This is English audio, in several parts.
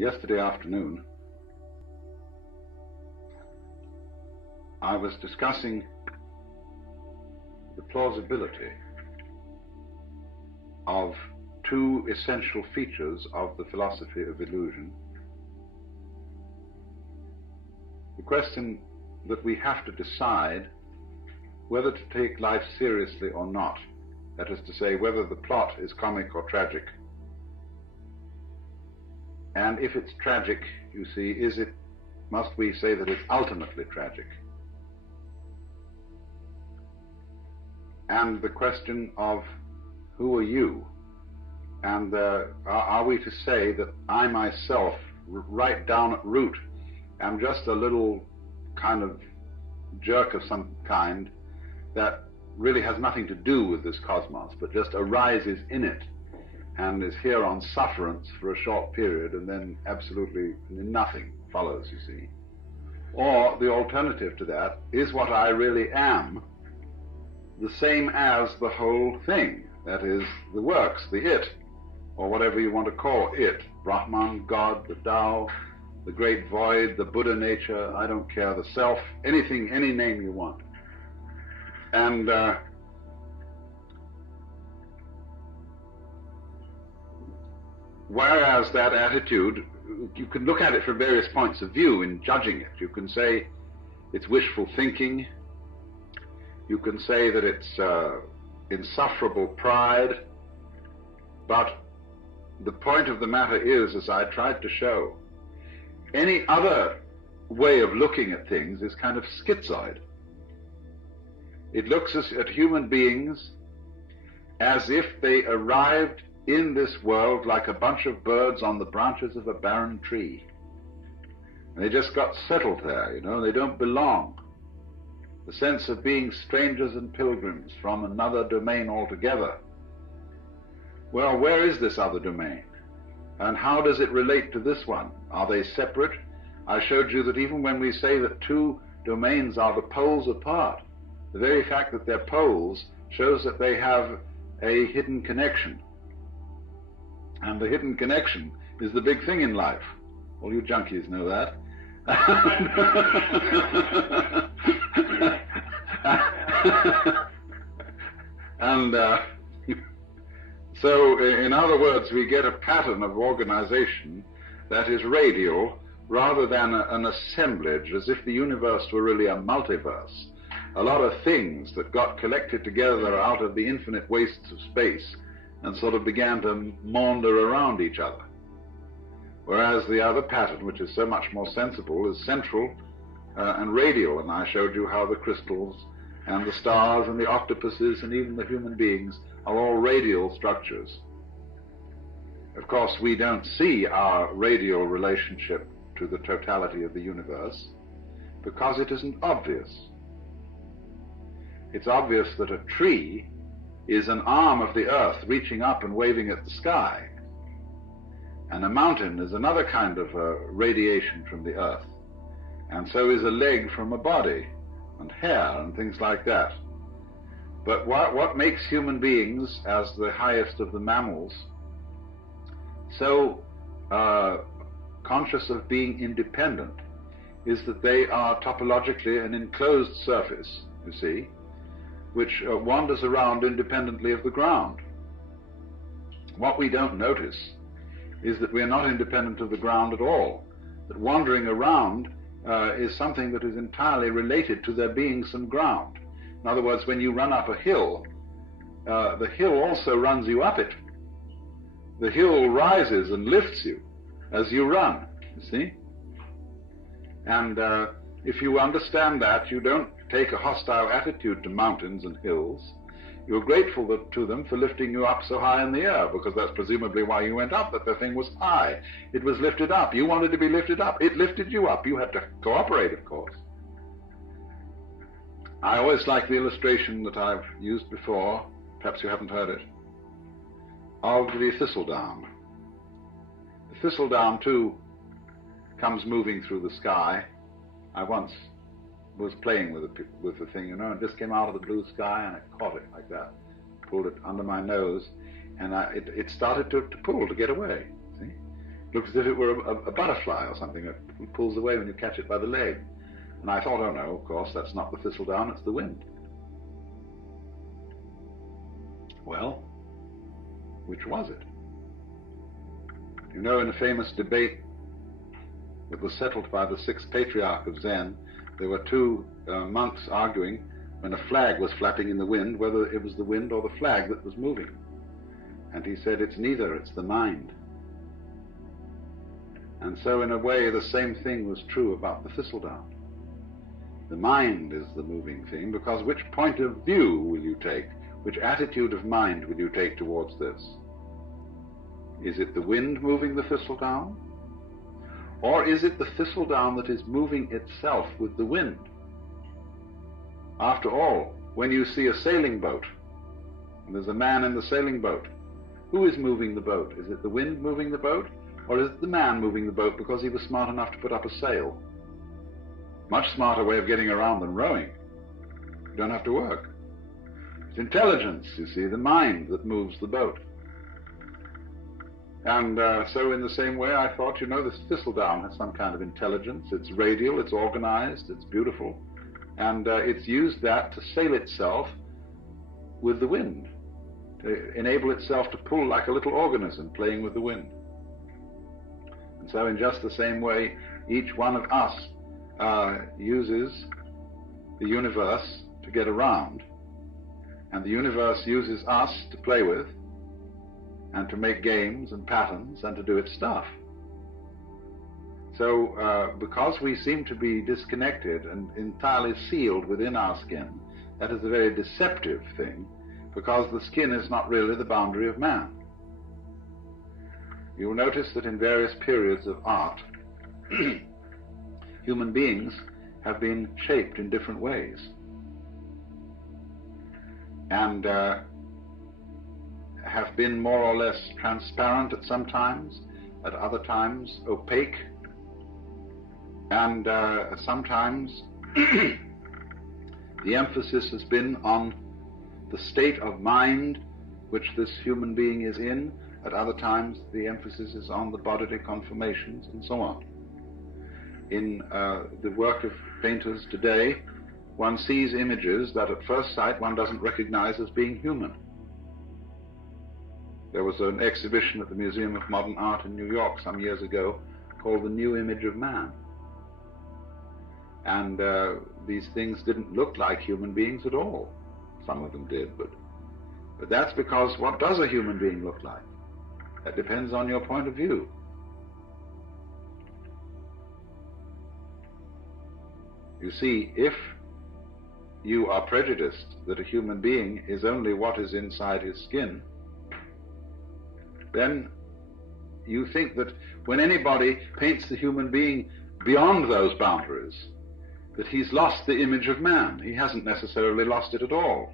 Yesterday afternoon, I was discussing the plausibility of two essential features of the philosophy of illusion. The question that we have to decide whether to take life seriously or not, that is to say, whether the plot is comic or tragic. And if it's tragic, you see, must we say that it's ultimately tragic? And the question of who are you? And are we to say that I myself, right down at root, am just a little kind of jerk of some kind that really has nothing to do with this cosmos, but just arises in it and is here on sufferance for a short period, and then absolutely nothing follows, you see? Or the alternative to that is what I really am, the same as the whole thing, that is, the works, the it, or whatever you want to call it, Brahman, God, the Tao, the great void, the Buddha nature, I don't care, the self, anything, any name you want. And whereas that attitude, you can look at it from various points of view in judging it. You can say it's wishful thinking. You can say that it's insufferable pride. But the point of the matter is, as I tried to show, any other way of looking at things is kind of schizoid. It looks at human beings as if they arrived in this world like a bunch of birds on the branches of a barren tree. And they just got settled there, you know, they don't belong. The sense of being strangers and pilgrims from another domain altogether. Well, where is this other domain? And how does it relate to this one? Are they separate? I showed you that even when we say that two domains are the poles apart, the very fact that they're poles shows that they have a hidden connection. And the hidden connection is the big thing in life. All you junkies know that. And so, in other words, we get a pattern of organization that is radial rather than an assemblage, as if the universe were really a multiverse. A lot of things that got collected together out of the infinite wastes of space and sort of began to maunder around each other. Whereas the other pattern, which is so much more sensible, is central and radial, and I showed you how the crystals and the stars and the octopuses and even the human beings are all radial structures. Of course, we don't see our radial relationship to the totality of the universe because it isn't obvious. It's obvious that a tree is an arm of the earth reaching up and waving at the sky. And a mountain is another kind of radiation from the earth. And so is a leg from a body, and hair, and things like that. But what makes human beings, as the highest of the mammals, so conscious of being independent is that they are topologically an enclosed surface, you see, which wanders around independently of the ground. What we don't notice is that we're not independent of the ground at all, that wandering around is something that is entirely related to there being some ground. In other words, when you run up a hill, the hill also runs you up it. The hill rises and lifts you as you run, you see? And if you understand that, you don't take a hostile attitude to mountains and hills. You're grateful to them for lifting you up so high in the air, because that's presumably why you went up, that the thing was high. It was lifted up. You wanted to be lifted up. It lifted you up. You had to cooperate, of course. I always like the illustration that I've used before, perhaps you haven't heard it, of the thistledown. The thistledown, too, comes moving through the sky. I once was playing with the thing, you know, and just came out of the blue sky, and I caught it like that, pulled it under my nose, and it started to pull to get away, see? Looks as if it were a butterfly or something that pulls away when you catch it by the leg. And I thought, oh no, of course, that's not the thistledown, it's the wind. Well, which was it? You know, in a famous debate that was settled by the sixth patriarch of Zen, there were two monks arguing when a flag was flapping in the wind, whether it was the wind or the flag that was moving. And he said, it's neither, it's the mind. And so in a way the same thing was true about the thistledown. The mind is the moving thing, because which point of view will you take? Which attitude of mind will you take towards this? Is it the wind moving the thistledown? Or is it the thistledown that is moving itself with the wind? After all, when you see a sailing boat, and there's a man in the sailing boat, who is moving the boat? Is it the wind moving the boat? Or is it the man moving the boat because he was smart enough to put up a sail? Much smarter way of getting around than rowing. You don't have to work. It's intelligence, you see, the mind that moves the boat. And so in the same way I thought, you know, this thistledown has some kind of intelligence. It's radial, it's organized, it's beautiful, and it's used that to sail itself with the wind, to enable itself to pull like a little organism playing with the wind. And so in just the same way, each one of us uses the universe to get around, and the universe uses us to play with and to make games and patterns and to do its stuff. So because we seem to be disconnected and entirely sealed within our skin, that is a very deceptive thing, because the skin is not really the boundary of man. You will notice that in various periods of art, human beings have been shaped in different ways. And have been more or less transparent at some times, at other times opaque, and sometimes the emphasis has been on the state of mind which this human being is in. At other times the emphasis is on the bodily conformations and so on. In the work of painters today, one sees images that at first sight one doesn't recognize as being human. There was an exhibition at the Museum of Modern Art in New York some years ago called The New Image of Man. And these things didn't look like human beings at all. Some of them did, but that's because what does a human being look like? That depends on your point of view. You see, if you are prejudiced that a human being is only what is inside his skin, then you think that when anybody paints the human being beyond those boundaries, that he's lost the image of man. He hasn't necessarily lost it at all.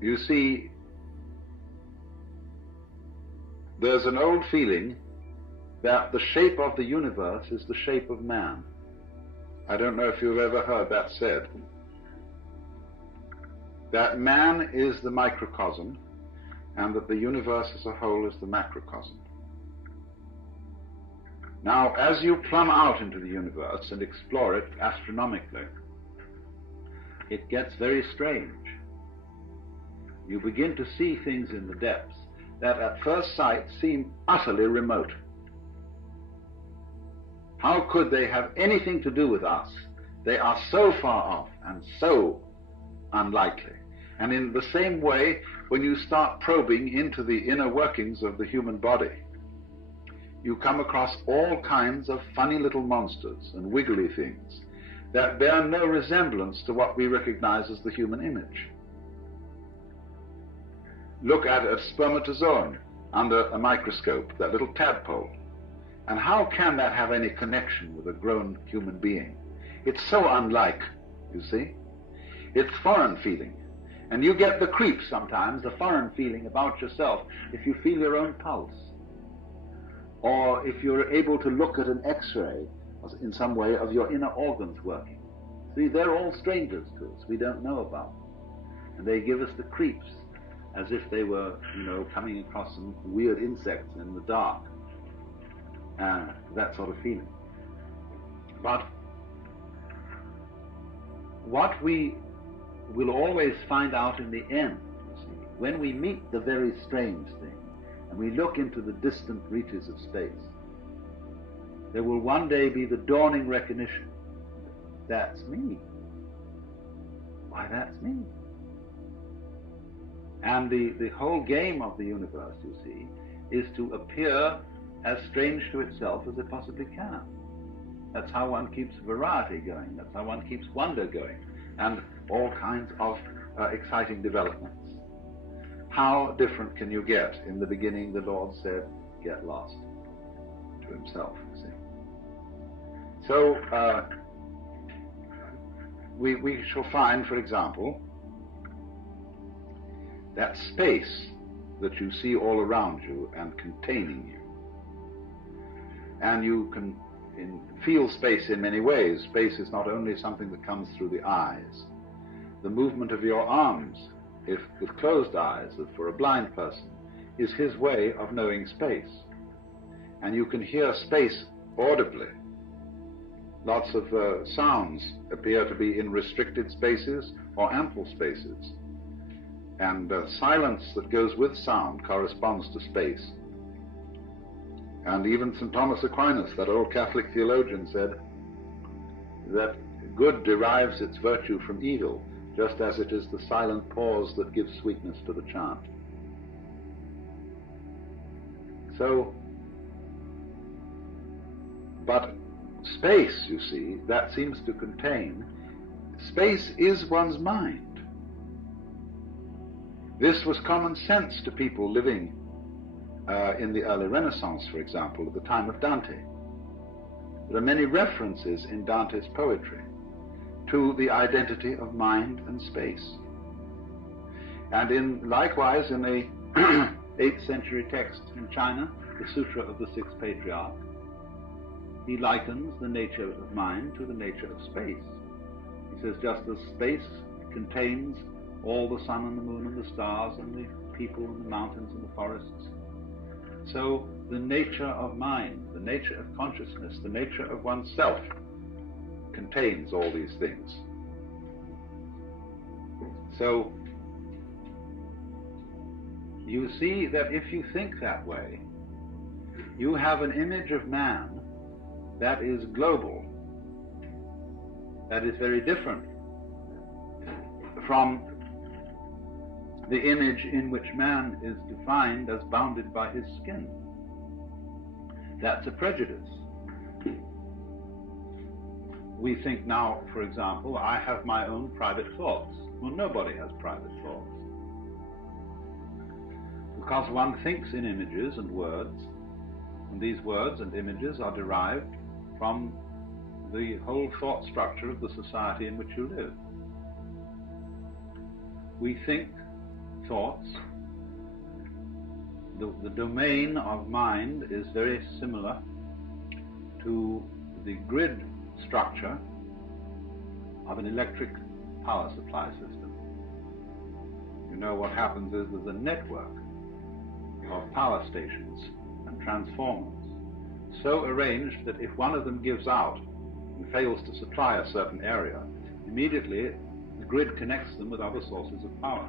You see, there's an old feeling that the shape of the universe is the shape of man. I don't know if you've ever heard that said. That man is the microcosm, and that the universe as a whole is the macrocosm. Now, as you plumb out into the universe and explore it astronomically, it gets very strange. You begin to see things in the depths that at first sight seem utterly remote. How could they have anything to do with us? They are so far off and so unlikely. And in the same way, when you start probing into the inner workings of the human body, you come across all kinds of funny little monsters and wiggly things that bear no resemblance to what we recognize as the human image. Look at a spermatozoon under a microscope, that little tadpole. And how can that have any connection with a grown human being? It's so unlike, you see. It's foreign feeling. And you get the creeps sometimes, the foreign feeling about yourself, if you feel your own pulse. Or if you're able to look at an X-ray in some way of your inner organs working. See, they're all strangers to us. We don't know about them. And they give us the creeps. as if they were, coming across some weird insects in the dark. That sort of feeling. But what we will always find out in the end, you see, when we meet the very strange thing, and we look into the distant reaches of space, there will one day be the dawning recognition, that's me. Why, that's me. And the whole game of the universe, you see, is to appear as strange to itself as it possibly can. That's how one keeps variety going. That's how one keeps wonder going, and all kinds of exciting developments. How different can you get? In the beginning, the Lord said, get lost, to himself, you see. So, we shall find, for example, that space that you see all around you and containing you. And you can feel space in many ways. Space is not only something that comes through the eyes. The movement of your arms, if with closed eyes, for a blind person, is his way of knowing space. And you can hear space audibly. Lots of sounds appear to be in restricted spaces or ample spaces. And silence that goes with sound corresponds to space. And even St. Thomas Aquinas, that old Catholic theologian, said that good derives its virtue from evil, just as it is the silent pause that gives sweetness to the chant. So, but space, you see, that seems to contain, space is one's mind. This was common sense to people living in the early Renaissance, for example, at the time of Dante. There are many references in Dante's poetry to the identity of mind and space. And likewise in a 8th century text in China, the Sutra of the Sixth Patriarch, he likens the nature of mind to the nature of space. He says, just as space contains all the sun and the moon and the stars and the people and the mountains and the forests, so the nature of mind, the nature of consciousness, the nature of oneself contains all these things. So you see that if you think that way, you have an image of man that is global, that is very different from the image in which man is defined as bounded by his skin. That's a prejudice. We think now, for example, I have my own private thoughts. Well, nobody has private thoughts. Because one thinks in images and words, and these words and images are derived from the whole thought structure of the society in which you live. We think thoughts. The domain of mind is very similar to the grid structure of an electric power supply system. You know, what happens is there's a network of power stations and transformers so arranged that if one of them gives out and fails to supply a certain area, immediately the grid connects them with other sources of power.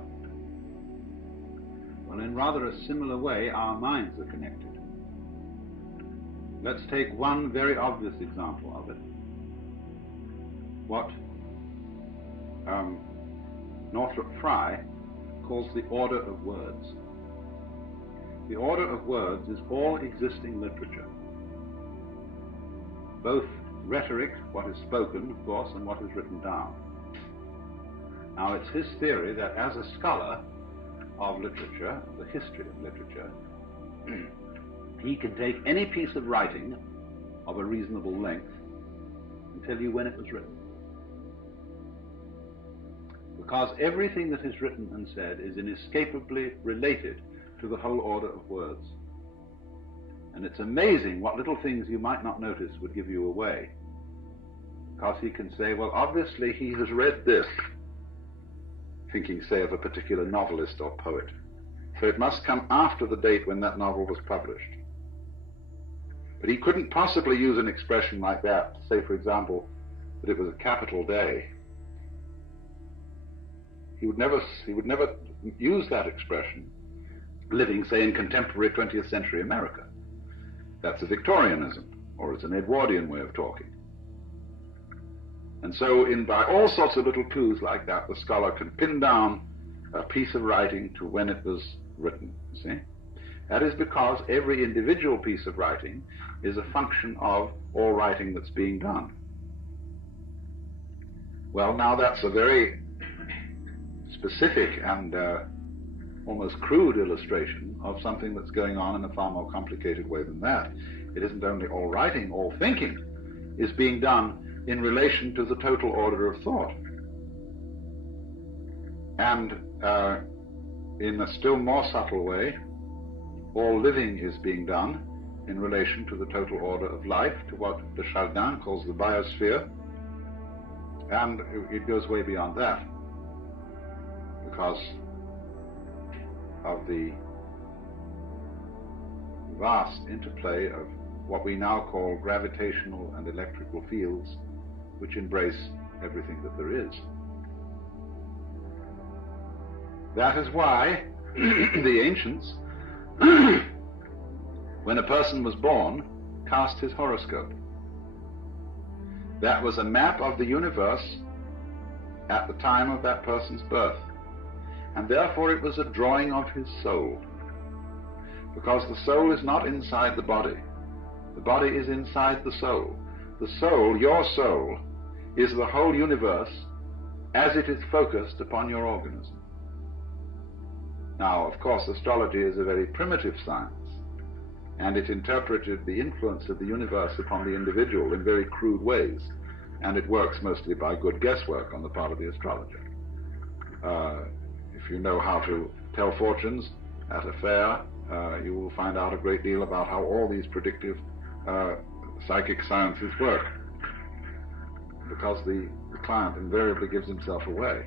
Well, in rather a similar way, our minds are connected. Let's take one very obvious example of it. What Northrop Frye calls the order of words. The order of words is all existing literature, both rhetoric, what is spoken, of course, and what is written down. Now, it's his theory that as a scholar of literature, the history of literature, he can take any piece of writing of a reasonable length and tell you when it was written. Because everything that is written and said is inescapably related to the whole order of words. And it's amazing what little things you might not notice would give you away. Because he can say, well, obviously he has read this, thinking, say, of a particular novelist or poet. So it must come after the date when that novel was published. But he couldn't possibly use an expression like that, say, for example, that it was a capital day. He would never use that expression living, say, in contemporary 20th century America. That's a Victorianism, or it's an Edwardian way of talking. And so by all sorts of little clues like that, the scholar can pin down a piece of writing to when it was written, you see? That is because every individual piece of writing is a function of all writing that's being done. Well, now that's a very specific and almost crude illustration of something that's going on in a far more complicated way than that. It isn't only all writing, all thinking is being done in relation to the total order of thought. And in a still more subtle way, all living is being done in relation to the total order of life, to what de Chardin calls the biosphere, and it goes way beyond that, because of the vast interplay of what we now call gravitational and electrical fields, which embrace everything that there is. That is why the ancients, when a person was born, cast his horoscope. That was a map of the universe at the time of that person's birth. And therefore it was a drawing of his soul. Because the soul is not inside the body. The body is inside the soul. The soul, your soul, is the whole universe as it is focused upon your organism. Now, of course, astrology is a very primitive science, and it interpreted the influence of the universe upon the individual in very crude ways, and it works mostly by good guesswork on the part of the astrologer. If you know how to tell fortunes at a fair, you will find out a great deal about how all these predictive psychic sciences work, because the client invariably gives himself away.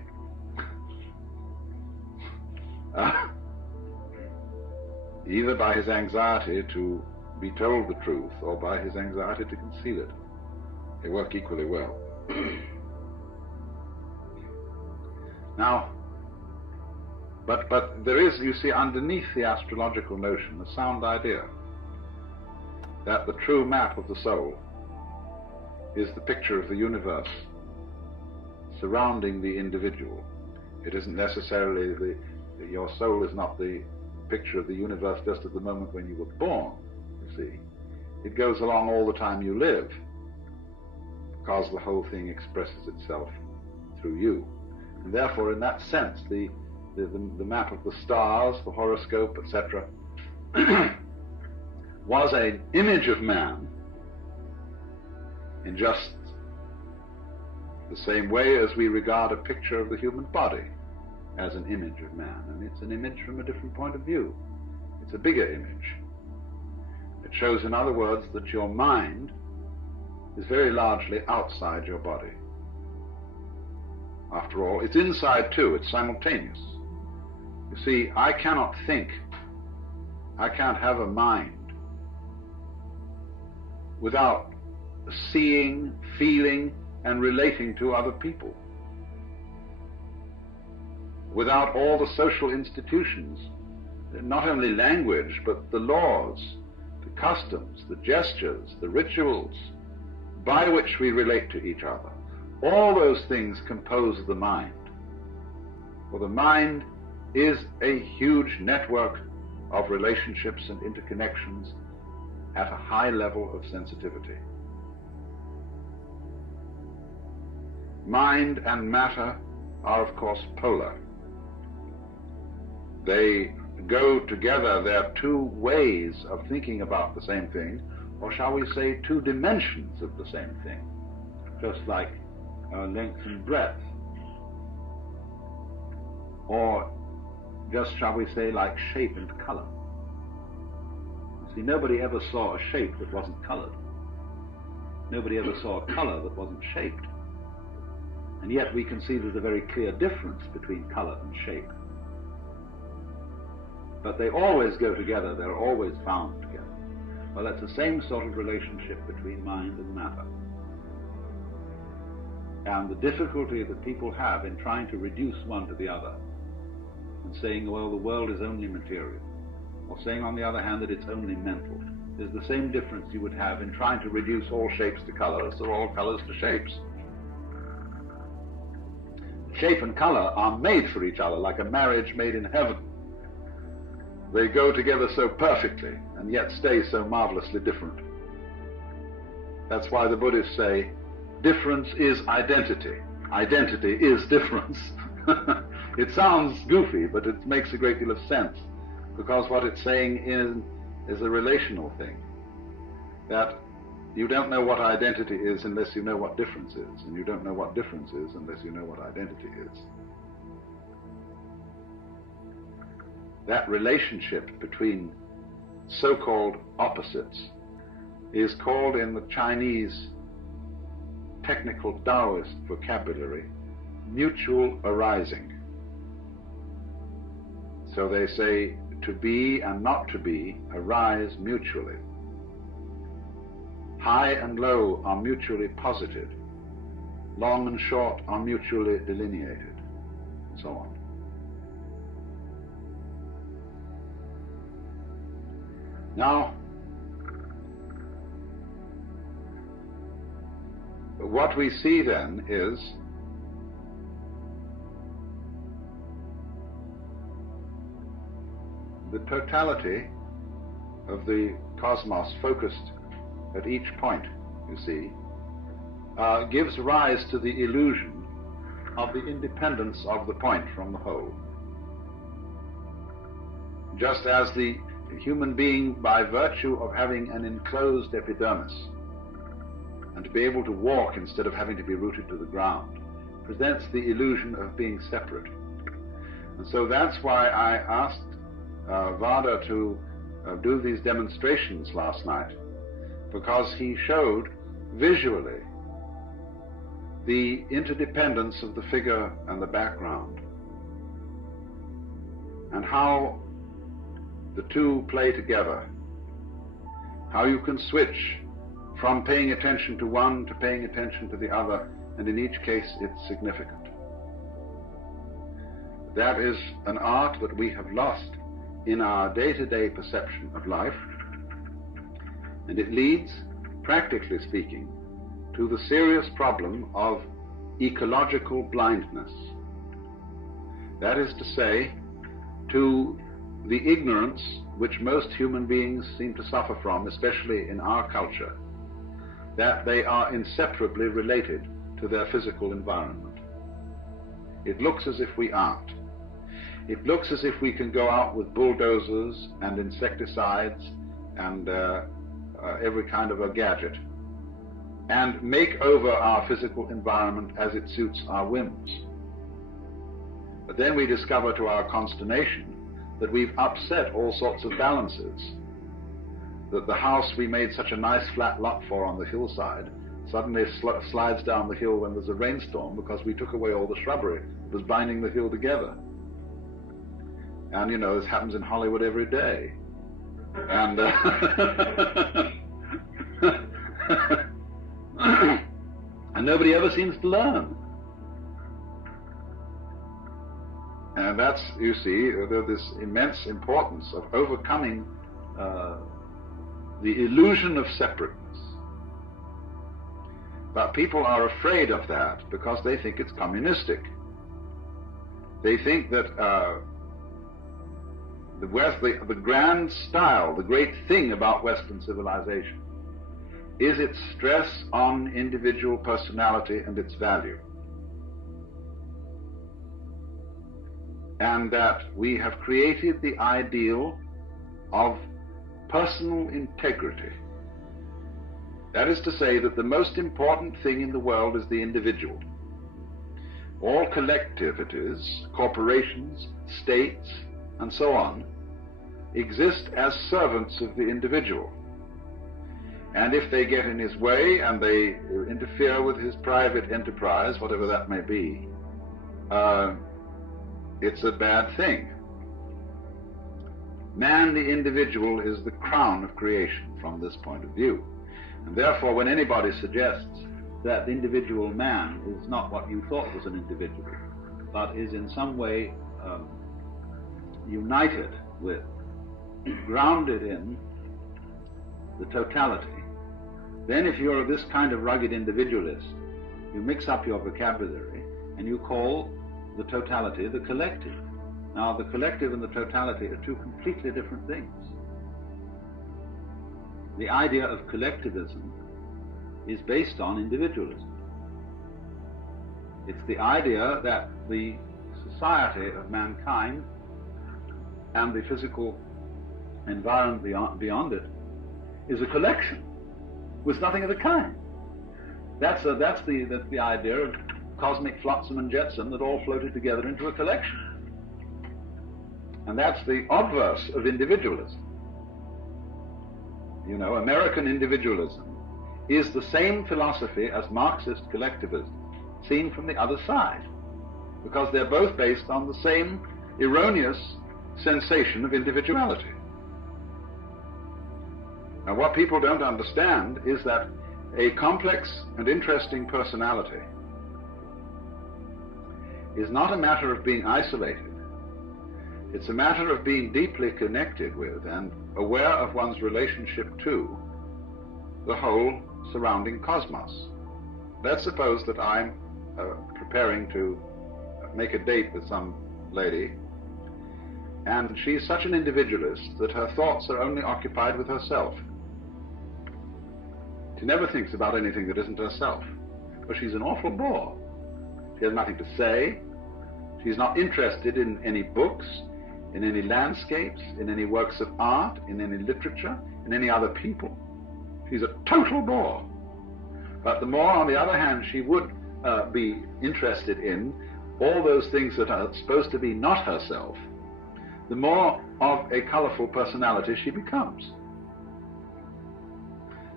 Either by his anxiety to be told the truth or by his anxiety to conceal it. They work equally well. Now, but there is, you see, underneath the astrological notion, a sound idea that the true map of the soul is the picture of the universe surrounding the individual. It isn't necessarily your soul is not the picture of the universe just at the moment when you were born, you see. It goes along all the time you live, because the whole thing expresses itself through you. And therefore, in that sense, the map of the stars, the horoscope, etc., was an image of man in just the same way as we regard a picture of the human body as an image of man. And it's an image from a different point of view. It's a bigger image. It shows, in other words, that your mind is very largely outside your body. After all, it's inside too, it's simultaneous. You see, I cannot think, I can't have a mind without seeing, feeling, and relating to other people. Without all the social institutions, not only language, but the laws, the customs, the gestures, the rituals by which we relate to each other. All those things compose the mind. For the mind is a huge network of relationships and interconnections at a high level of sensitivity. Mind and matter are, of course, polar. They go together. They're two ways of thinking about the same thing, or shall we say two dimensions of the same thing, just like length and breadth, or just, shall we say, like shape and color. You see, nobody ever saw a shape that wasn't colored. Nobody ever saw a color that wasn't shaped. And yet we can see there's a very clear difference between color and shape. but they always go together, they're always found together. Well, that's the same sort of relationship between mind and matter. And the difficulty that people have in trying to reduce one to the other, and saying, well, the world is only material, or saying, on the other hand, that it's only mental, is the same difference you would have in trying to reduce all shapes to colors, or all colors to shapes. Shape and color are made for each other, like a marriage made in heaven. They go together so perfectly, and yet stay so marvelously different. That's why the Buddhists say, difference is identity. Identity is difference. It sounds goofy, but it makes a great deal of sense, because what it's saying is a relational thing. That you don't know what identity is unless you know what difference is, and you don't know what difference is unless you know what identity is. That relationship between so-called opposites is called in the Chinese technical Taoist vocabulary mutual arising. So they say to be and not to be arise mutually. High and low are mutually posited. Long and short are mutually delineated, and so on. Now, what we see then is the totality of the cosmos focused at each point, you see, gives rise to the illusion of the independence of the point from the whole. Just as the human being, by virtue of having an enclosed epidermis, and to be able to walk instead of having to be rooted to the ground, presents the illusion of being separate. And so that's why I asked Vada to do these demonstrations last night, because he showed visually the interdependence of the figure and the background, and how the two play together, how you can switch from paying attention to one to paying attention to the other, and in each case it's significant. That is an art that we have lost in our day-to-day perception of life, and it leads, practically speaking, to the serious problem of ecological blindness. That is to say, to the ignorance which most human beings seem to suffer from, especially in our culture, that they are inseparably related to their physical environment. It looks as if we aren't. It looks as if we can go out with bulldozers and insecticides and every kind of a gadget and make over our physical environment as it suits our whims. But then we discover to our consternation that we've upset all sorts of balances, that the house we made such a nice flat lot for on the hillside suddenly slides down the hill when there's a rainstorm because we took away all the shrubbery that was binding the hill together. And you know, this happens in Hollywood every day. And and nobody ever seems to learn. And that's, you see, there's this immense importance of overcoming the illusion of separateness. But people are afraid of that because they think it's communistic. They think that the grand style, the great thing about Western civilization, is its stress on individual personality and its value. And that we have created the ideal of personal integrity. That is to say that the most important thing in the world is the individual. All collectivities, corporations, states, and so on, exist as servants of the individual. And if they get in his way and they interfere with his private enterprise, whatever that may be, it's a bad thing. Man, the individual, is the crown of creation from this point of view. And therefore, when anybody suggests that individual man is not what you thought was an individual, but is in some way united with, grounded in the totality, then if you're this kind of rugged individualist, you mix up your vocabulary and you call the totality the collective. Now, the collective and the totality are two completely different things. The idea of collectivism is based on individualism. It's the idea that the society of mankind and the physical environment beyond it is a collection with nothing of the kind. That's the idea of cosmic flotsam and jetsam that all floated together into a collection. And that's the obverse of individualism. You know, American individualism is the same philosophy as Marxist collectivism, seen from the other side, because they're both based on the same erroneous sensation of individuality. Now, what people don't understand is that a complex and interesting personality is not a matter of being isolated. It's a matter of being deeply connected with and aware of one's relationship to the whole surrounding cosmos. Let's suppose that I'm preparing to make a date with some lady, and she's such an individualist that her thoughts are only occupied with herself. She never thinks about anything that isn't herself. But she's an awful bore. She has nothing to say. She's not interested in any books, in any landscapes, in any works of art, in any literature, in any other people. She's a total bore. But the more, on the other hand, she would be interested in all those things that are supposed to be not herself, the more of a colorful personality she becomes.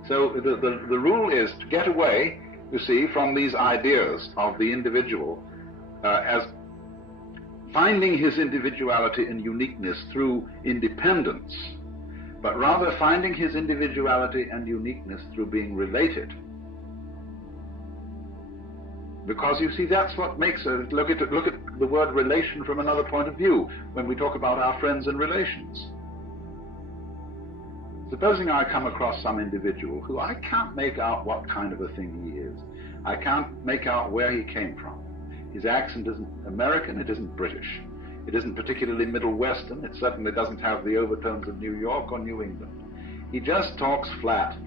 So the rule is to get away, you see, from these ideas of the individual as finding his individuality and uniqueness through independence, but rather finding his individuality and uniqueness through being related. Because you see, that's what makes it. Look at the word relation from another point of view when we talk about our friends and relations. Supposing I come across some individual who I can't make out what kind of a thing he is. I can't make out where he came from. His accent isn't American, it isn't British. It isn't particularly Middle Western, it certainly doesn't have the overtones of New York or New England. He just talks flat.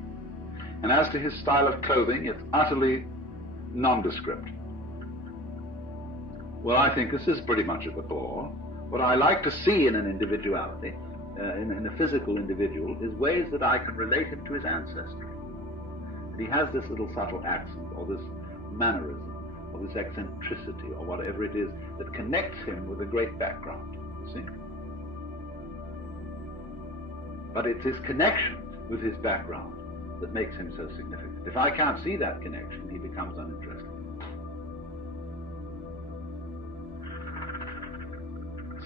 And as to his style of clothing, it's utterly nondescript. Well, I think this is pretty much of a bore. What I like to see in an individuality, in a physical individual, is ways that I can relate him to his ancestry. And he has this little subtle accent, or this mannerism, or this eccentricity, or whatever it is that connects him with a great background, you see? But it's his connection with his background that makes him so significant. If I can't see that connection, he becomes uninteresting.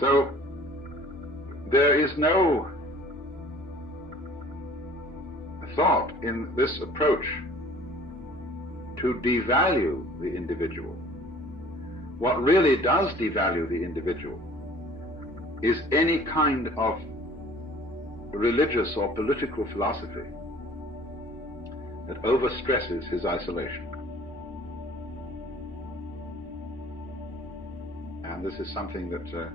So, there is no thought in this approach to devalue the individual. What really does devalue the individual is any kind of religious or political philosophy that overstresses his isolation. And this is something that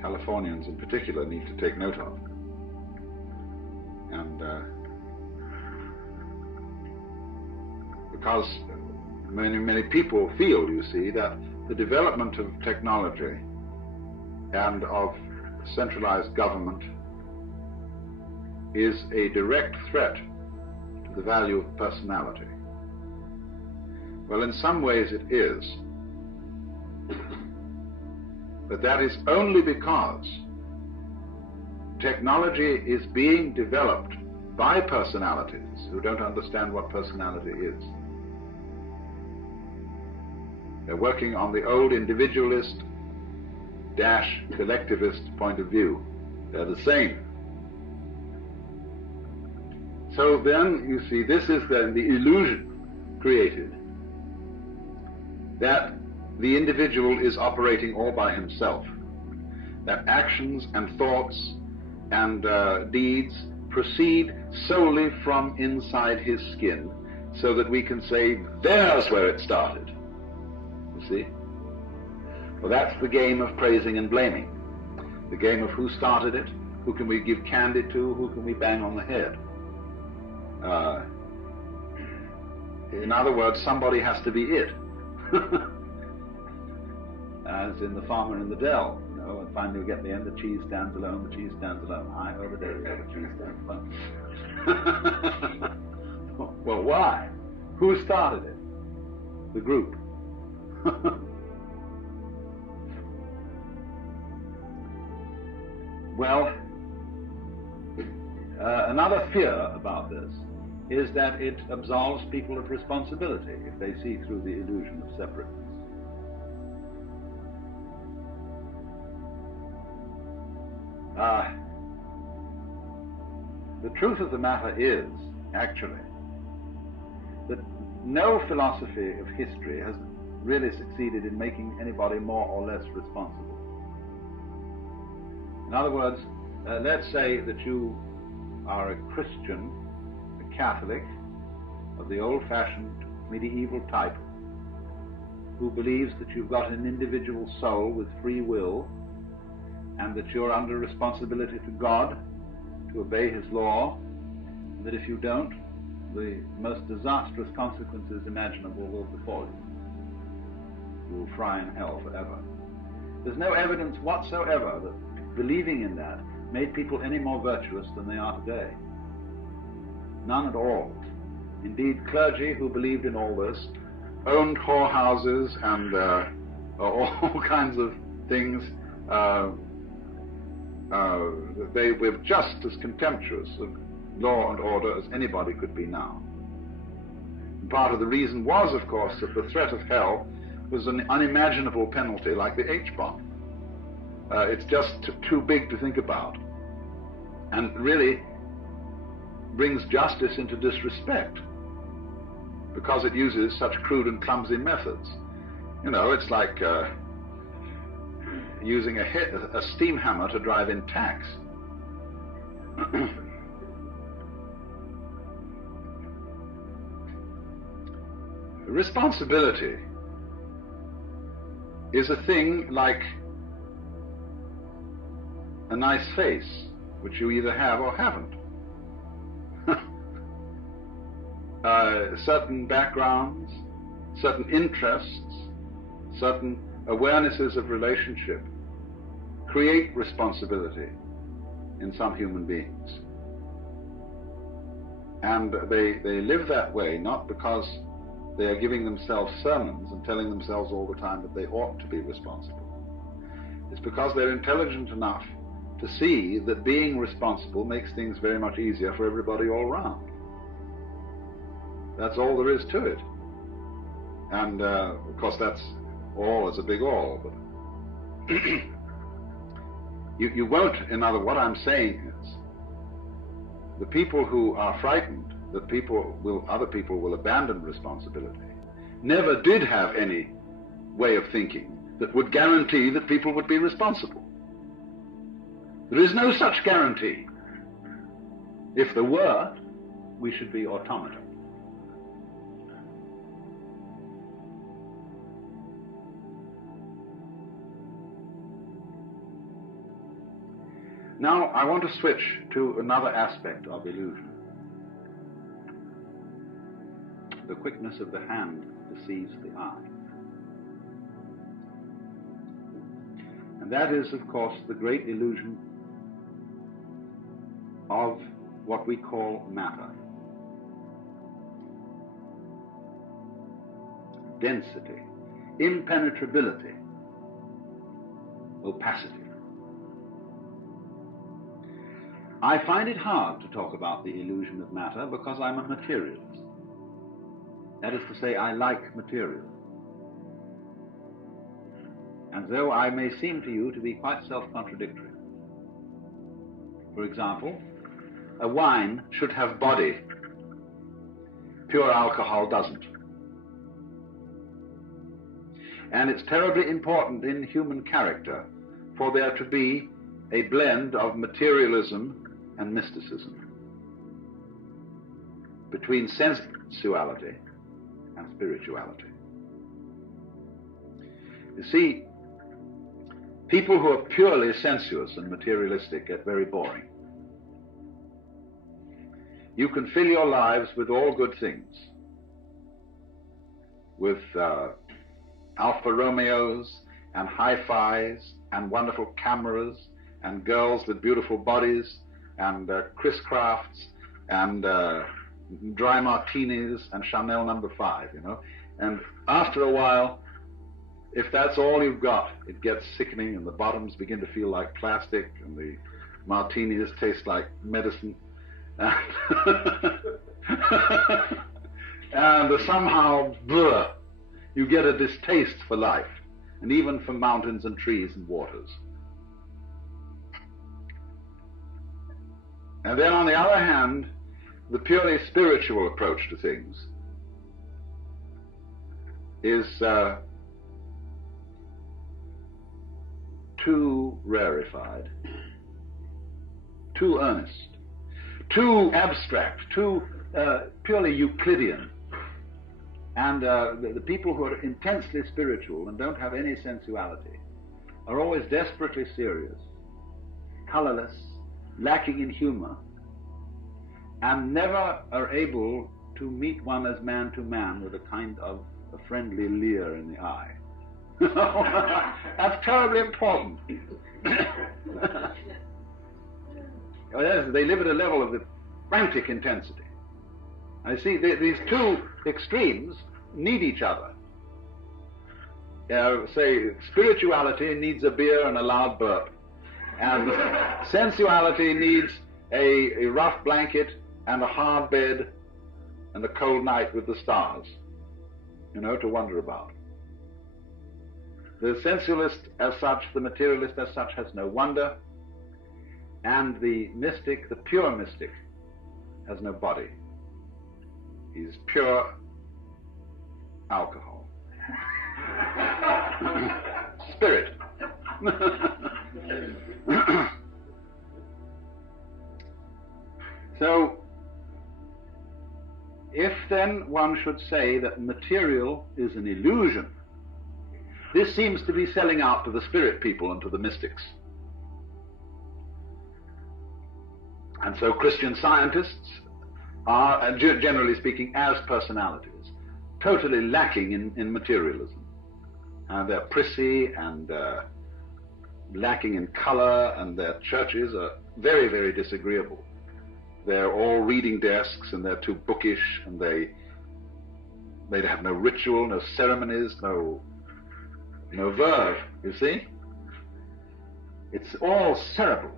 Californians in particular need to take note of. And because many people feel, you see, that the development of technology and of centralized government is a direct threat to the value of personality. Well, in some ways it is. But that is only because technology is being developed by personalities who don't understand what personality is. They're working on the old individualist-collectivist point of view. They're the same. So then, you see, this is then the illusion created that the individual is operating all by himself, that actions and thoughts and deeds proceed solely from inside his skin, so that we can say, there's where it started. You see? Well, that's the game of praising and blaming. The game of who started it, who can we give candy to, who can we bang on the head. In other words, somebody has to be it. As in The Farmer in the Dell, you know, and finally we get to the end, the cheese stands alone, the cheese stands alone. I over there, the cheese stands alone. Well, why? Who started it? The group. Well, another fear about this is that it absolves people of responsibility if they see through the illusion of separateness. The truth of the matter is, actually, that no philosophy of history has really succeeded in making anybody more or less responsible. In other words, let's say that you are a Christian, a Catholic, of the old-fashioned medieval type, who believes that you've got an individual soul with free will, and that you're under responsibility to God to obey his law, and that if you don't, the most disastrous consequences imaginable will befall you. You will fry in hell forever. There's no evidence whatsoever that believing in that made people any more virtuous than they are today. None at all. Indeed, clergy who believed in all this owned whorehouses and all kinds of things. They were just as contemptuous of law and order as anybody could be now. And part of the reason was, of course, that the threat of hell was an unimaginable penalty like the H-bomb. It's just too big to think about, and really brings justice into disrespect because it uses such crude and clumsy methods. You know, it's like using a steam hammer to drive in tacks. Responsibility is a thing like a nice face, which you either have or haven't. Certain backgrounds, certain interests, certain awarenesses of relationship create responsibility in some human beings. And they live that way not because they are giving themselves sermons and telling themselves all the time that they ought to be responsible. It's because they're intelligent enough to see that being responsible makes things very much easier for everybody all around. That's all there is to it. And of course that's all is a big all, but you won't, what I'm saying is, the people who are frightened that other people will abandon responsibility never did have any way of thinking that would guarantee that people would be responsible. There is no such guarantee. If there were, we should be automata. Now, I want to switch to another aspect of illusion. The quickness of the hand deceives the eye. And that is, of course, the great illusion of what we call matter. Density, impenetrability, opacity. I find it hard to talk about the illusion of matter because I'm a materialist. That is to say, I like material. And though I may seem to you to be quite self-contradictory, For example, a wine should have body. Pure alcohol doesn't. And it's terribly important in human character for there to be a blend of materialism and mysticism, between sensuality and spirituality. You see, people who are purely sensuous and materialistic get very boring. You can fill your lives with all good things, with Alfa Romeos and hi-fis and wonderful cameras and girls with beautiful bodies and Chris Crafts and dry martinis and Chanel No. 5, you know. And after a while, if that's all you've got, it gets sickening and the bottoms begin to feel like plastic and the martinis taste like medicine. And somehow, you get a distaste for life, and even for mountains and trees and waters. And then on the other hand, the purely spiritual approach to things is too rarefied, too earnest, too abstract, too purely Euclidean. And the people who are intensely spiritual and don't have any sensuality are always desperately serious, colorless, lacking in humor, and never are able to meet one as man to man with a kind of a friendly leer in the eye. That's terribly important. They live at a level of the frantic intensity. I see these two extremes need each other. Say, spirituality needs a beer and a loud burp, and sensuality needs a rough blanket and a hard bed and a cold night with the stars, you know, to wonder about. The sensualist as such, the materialist as such, has no wonder, and the mystic, the pure mystic, has no body. He's pure alcohol. Spirit. So, if then one should say that material is an illusion, this seems to be selling out to the spirit people and to the mystics. And so Christian scientists are, generally speaking, as personalities, totally lacking in materialism. They're prissy and lacking in color, and their churches are very, very disagreeable. They're all reading desks, and they're too bookish, and they have no ritual, no ceremonies, no verve, you see? It's all cerebral.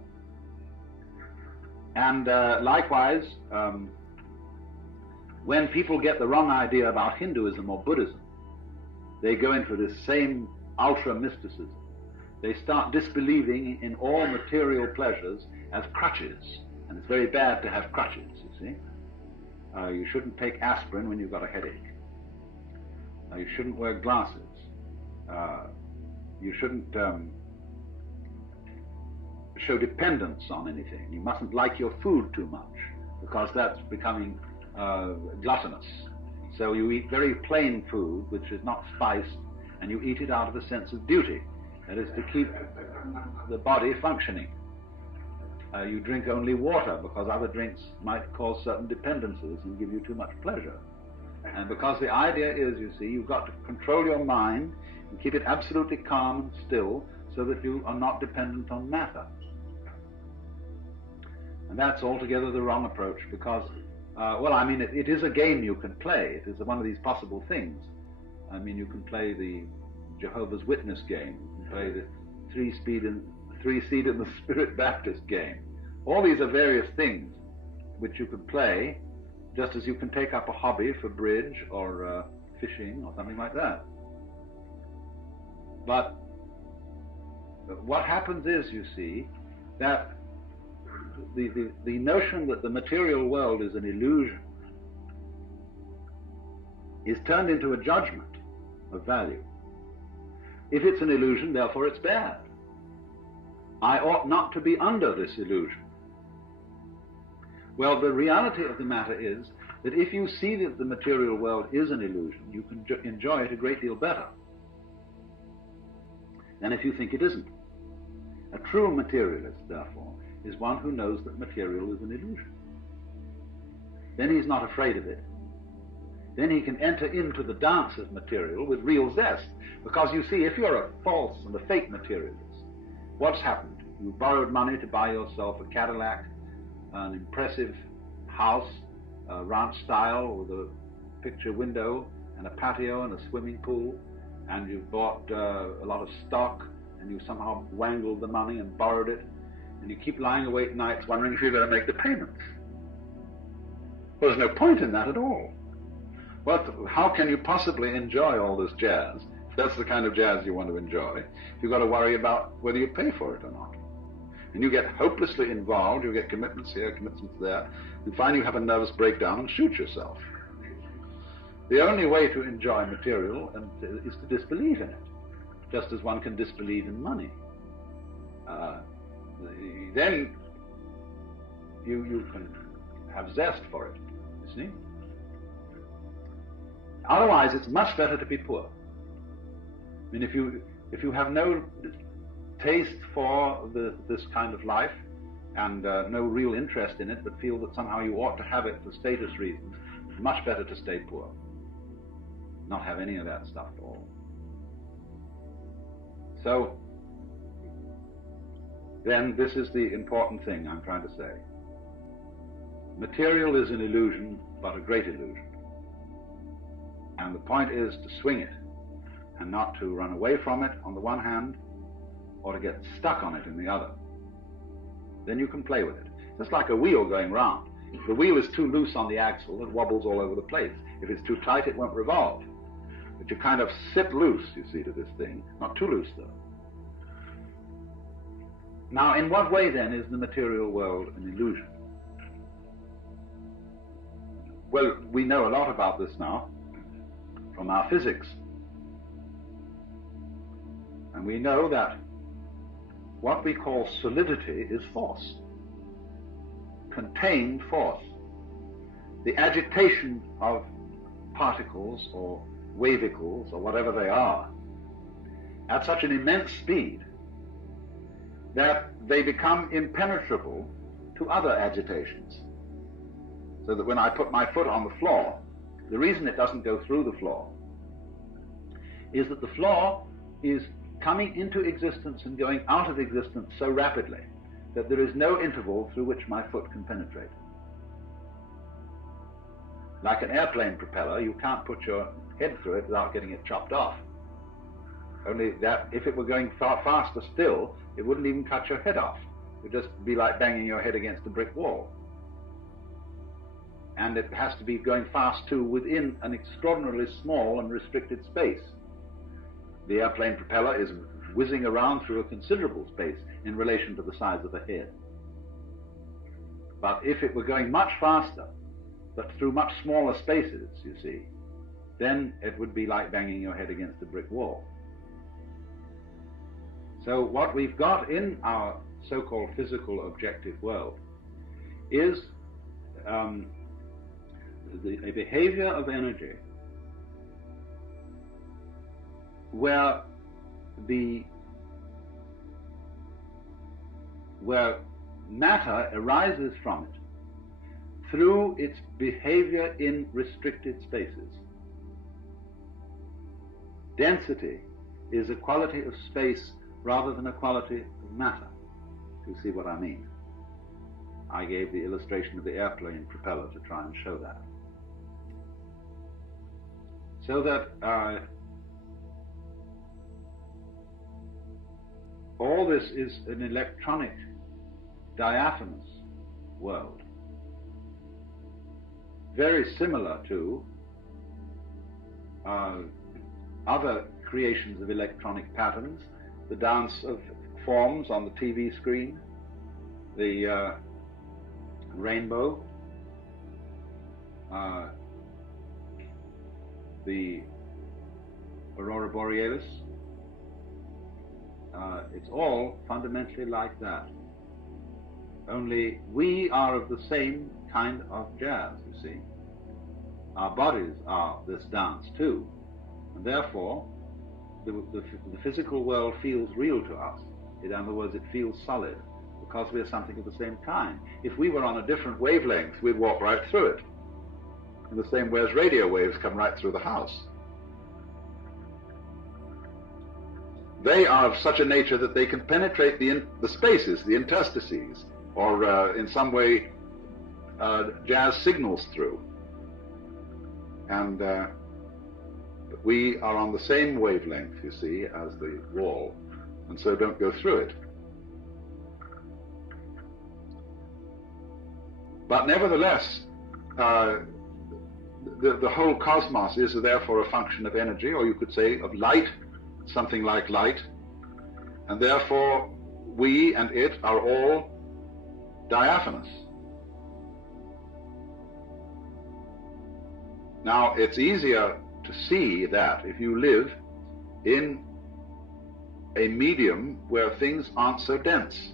And likewise, when people get the wrong idea about Hinduism or Buddhism, they go into this same ultra-mysticism. They start disbelieving in all material pleasures as crutches. And it's very bad to have crutches, you see. You shouldn't take aspirin when you've got a headache. You shouldn't wear glasses. You shouldn't show dependence on anything. You mustn't like your food too much, because that's becoming gluttonous. So you eat very plain food, which is not spiced, and you eat it out of a sense of duty. That is to keep the body functioning. You drink only water, because other drinks might cause certain dependencies and give you too much pleasure. And because the idea is, you see, you've got to control your mind and keep it absolutely calm and still, so that you are not dependent on matter. And that's altogether the wrong approach, because, it is a game you can play. It is one of these possible things. I mean, you can play the Jehovah's Witness game. You can play the three-seed in the Spirit Baptist game. All these are various things which you can play, just as you can take up a hobby for bridge or fishing or something like that. But what happens is, you see, that the notion that the material world is an illusion is turned into a judgment of value. If it's an illusion, therefore it's bad. I ought not to be under this illusion. Well, the reality of the matter is that if you see that the material world is an illusion, you can enjoy it a great deal better than if you think it isn't. A true materialist, therefore, is one who knows that material is an illusion. Then he's not afraid of it. Then he can enter into the dance of material with real zest. Because you see, if you're a false and a fake materialist, what's happened? You borrowed money to buy yourself a Cadillac, an impressive house, ranch style with a picture window and a patio and a swimming pool, and you've bought a lot of stock, and you somehow wangled the money and borrowed it, and you keep lying awake nights wondering if you're going to make the payments. Well, there's no point in that at all. Well, how can you possibly enjoy all this jazz, if that's the kind of jazz you want to enjoy, if you've got to worry about whether you pay for it or not? And you get hopelessly involved, you get commitments here, commitments there, and finally you have a nervous breakdown and shoot yourself. The only way to enjoy material is to disbelieve in it, just as one can disbelieve in money. Then you can have zest for it, you see? Otherwise, it's much better to be poor. I mean, if you have no taste for this kind of life and no real interest in it, but feel that somehow you ought to have it for status reasons, it's much better to stay poor. Not have any of that stuff at all. So, then this is the important thing I'm trying to say. Material is an illusion, but a great illusion. And the point is to swing it, and not to run away from it on the one hand, or to get stuck on it in the other. Then you can play with it. Just like a wheel going round. If the wheel is too loose on the axle, it wobbles all over the place. If it's too tight, it won't revolve. But you kind of sit loose, you see, to this thing. Not too loose, though. Now, in what way, then, is the material world an illusion? Well, we know a lot about this now from our physics. And we know that what we call solidity is force, contained force. The agitation of particles or wavicles or whatever they are at such an immense speed that they become impenetrable to other agitations. So that when I put my foot on the floor, the reason it doesn't go through the floor is that the floor is coming into existence and going out of existence so rapidly that there is no interval through which my foot can penetrate. Like an airplane propeller, you can't put your head through it without getting it chopped off. Only that if it were going far faster still, it wouldn't even cut your head off. It would just be like banging your head against a brick wall. And it has to be going fast too within an extraordinarily small and restricted space. The airplane propeller is whizzing around through a considerable space in relation to the size of the head. But if it were going much faster, but through much smaller spaces, you see, then it would be like banging your head against a brick wall. So what we've got in our so-called physical objective world is a behavior of energy where matter arises from it through its behavior in restricted spaces. Density is a quality of space rather than a quality of matter. You see what I mean? I gave the illustration of the airplane propeller to try and show that. So that all this is an electronic, diaphanous world, very similar to other creations of electronic patterns, the dance of forms on the TV screen, the rainbow, the aurora borealis. It's all fundamentally like that. Only we are of the same kind of jazz, you see. Our bodies are this dance too, and therefore the physical world feels real to us. In other words, it feels solid, because we are something of the same kind. If we were on a different wavelength, we'd walk right through it, in the same way as radio waves come right through the house. They are of such a nature that they can penetrate the spaces, the interstices, or in some way jazz signals through. And we are on the same wavelength, you see, as the wall, and so don't go through it. But nevertheless, the whole cosmos is therefore a function of energy, or you could say of light, something like light, and therefore we and it are all diaphanous. Now, it's easier to see that if you live in a medium where things aren't so dense.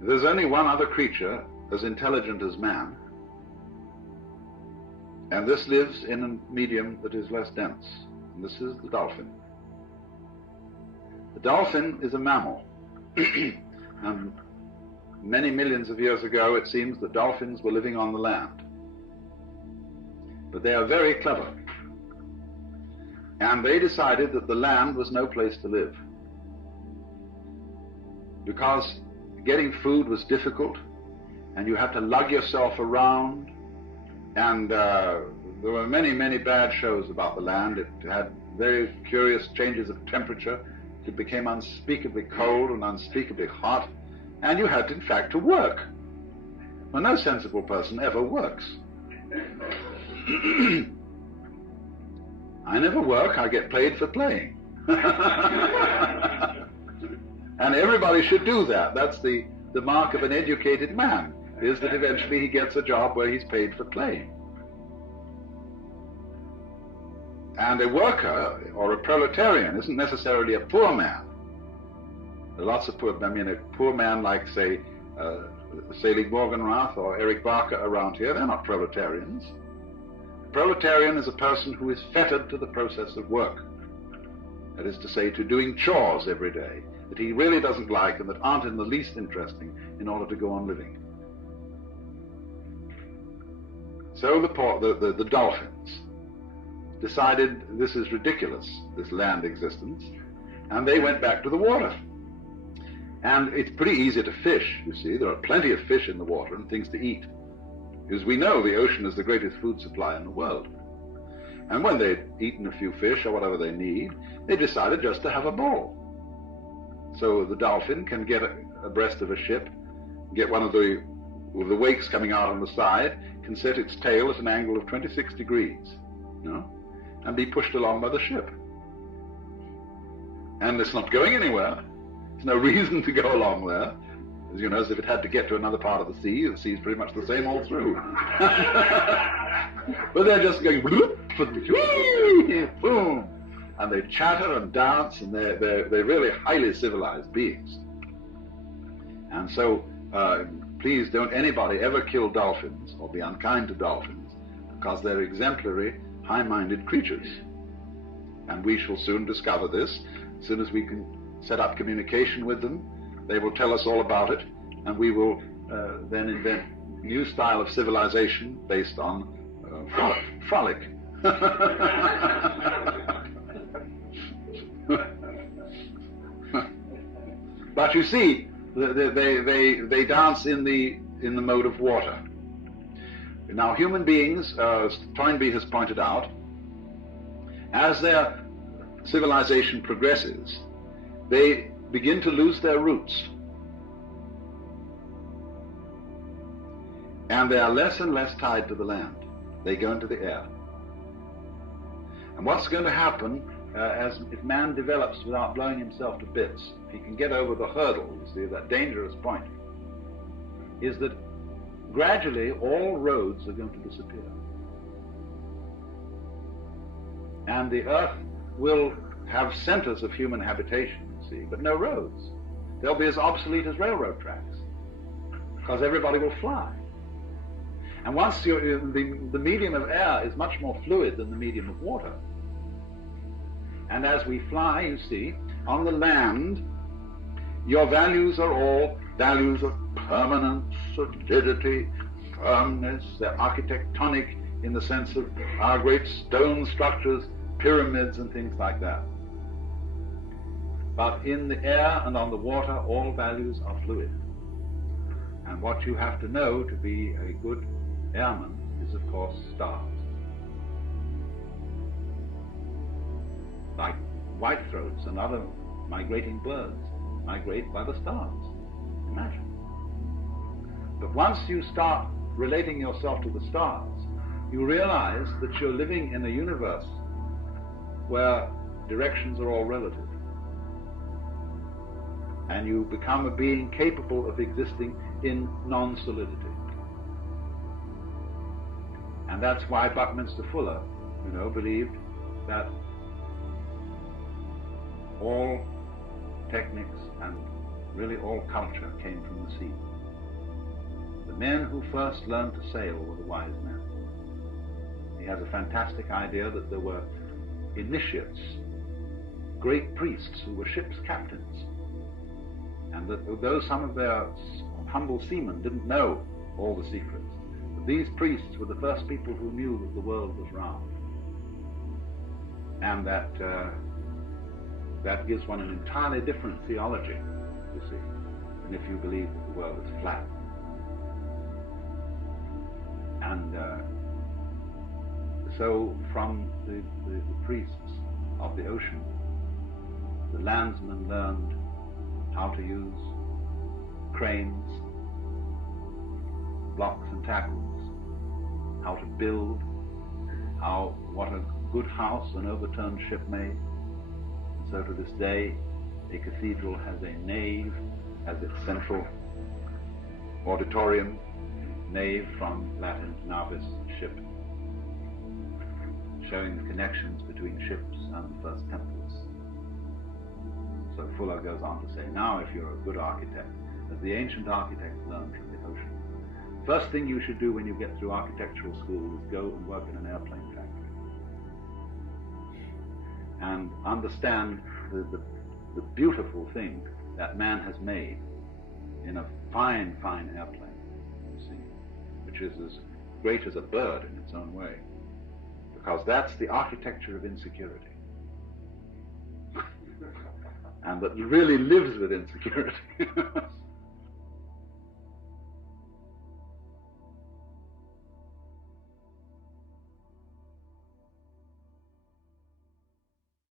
There's only one other creature as intelligent as man, and this lives in a medium that is less dense, and this is the dolphin. The dolphin is a mammal, and many millions of years ago it seems that dolphins were living on the land. But they are very clever, and they decided that the land was no place to live, because getting food was difficult, and you had to lug yourself around, and there were many, many bad shows about the land. It had very curious changes of temperature. It became unspeakably cold and unspeakably hot, and you had, in fact, to work. Well, no sensible person ever works. I never work, I get paid for playing. And everybody should do that. That's the mark of an educated man, is that eventually he gets a job where he's paid for playing. And a worker, or a proletarian, isn't necessarily a poor man. There are lots of poor, a poor man like, say, Selig Morgenrath or Eric Barker around here, they're not proletarians. A proletarian is a person who is fettered to the process of work. That is to say, to doing chores every day that he really doesn't like and that aren't in the least interesting in order to go on living. So the dolphins decided this is ridiculous, this land existence, and they went back to the water. And it's pretty easy to fish, you see. There are plenty of fish in the water and things to eat, because we know the ocean is the greatest food supply in the world. And when they'd eaten a few fish or whatever they need, they decided just to have a ball. So the dolphin can get abreast of a ship, get one of the wakes coming out on the side, can set its tail at an angle of 26 degrees, and be pushed along by the ship. And it's not going anywhere. There's no reason to go along there. As if it had to get to another part of the sea is pretty much the same all through. But they're just going boom, and they chatter and dance, and they're really highly civilized beings. And so please don't anybody ever kill dolphins or be unkind to dolphins, because they're exemplary, high-minded creatures. And we shall soon discover this. As soon as we can set up communication with them, they will tell us all about it, and we will then invent a new style of civilization based on frolic. But you see, they dance in the mode of water. Now, human beings, as Toynbee has pointed out, as their civilization progresses, they begin to lose their roots, and they are less and less tied to the land. They go into the air. And what's going to happen as if man develops without blowing himself to bits, if he can get over the hurdle, you see, that dangerous point, is that gradually all roads are going to disappear. And the earth will have centers of human habitation, you see, but no roads. They'll be as obsolete as railroad tracks, because everybody will fly. And once the medium of air is much more fluid than the medium of water, and as we fly, you see, on the land, your values are all values of permanence, solidity, firmness. They're architectonic in the sense of our great stone structures, pyramids and things like that. But in the air and on the water, all values are fluid. And what you have to know to be a good airman is, of course, stars. Like whitethroats and other migrating birds migrate by the stars. Imagine. But once you start relating yourself to the stars, you realize that you're living in a universe where directions are all relative. And you become a being capable of existing in non-solidity. And that's why Buckminster Fuller, believed that all techniques and really all culture came from the sea. The men who first learned to sail were the wise men. He has a fantastic idea that there were initiates, great priests who were ship's captains, and that though some of their humble seamen didn't know all the secrets, these priests were the first people who knew that the world was round, and that gives one an entirely different theology, you see, than if you believe that the world is flat. And so from the priests of the ocean, the landsmen learned how to use cranes, blocks and tackles, how to build, what a good house an overturned ship made. And so to this day, a cathedral has a nave as its central auditorium, nave from Latin navis, ship, showing the connections between ships and the first temples. So Fuller goes on to say, now if you're a good architect, as the ancient architects learned from the ocean, first thing you should do when you get through architectural school is go and work in an airplane factory and understand the beautiful thing that man has made in a fine, fine airplane, you see, which is as great as a bird in its own way, because that's the architecture of insecurity. And that really lives with insecurity.